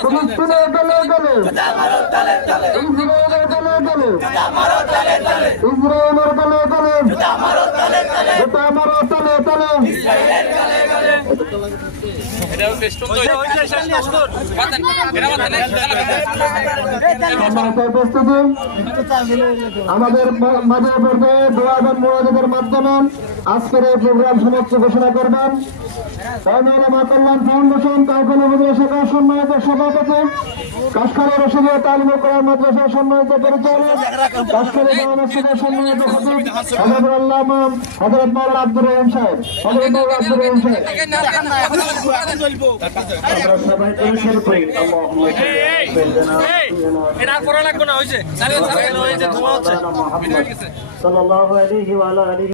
ফিলিস্তিনের দলে দলে, ইসরায়েলের দলে দলে, ইসরায়েলের দলে দলে, এটা আমারও তলে তলে। আমাদের মাঝে পর্যায়ে দোয়া এবং মোনাজাতের মাধ্যমে আজকের এই প্রোগ্রাম সমাপ্তি ঘোষণা করবেন কল্যাণ ফাউন্ডেশন কাউকল উপজেলা শাখার সম্মানিত সভাপতি, কাশখালী রশিদিয়া তালিম কোরআন মাদ্রাসার সম্মানিত পরিচালক, কাশখালী জামা মসজিদের সম্মানিত খতিব হযরত আল্লামা হযরত মাওলানা আব্দুর রহিম সাহেব, হযরত মাওলানা আব্দুর রহিম সাহেব। আমরা সবাই শুরু করি। এটা পড়া লাগবে না, হইছে সাল্লাল্লাহু আলাইহি ওয়া আলিহি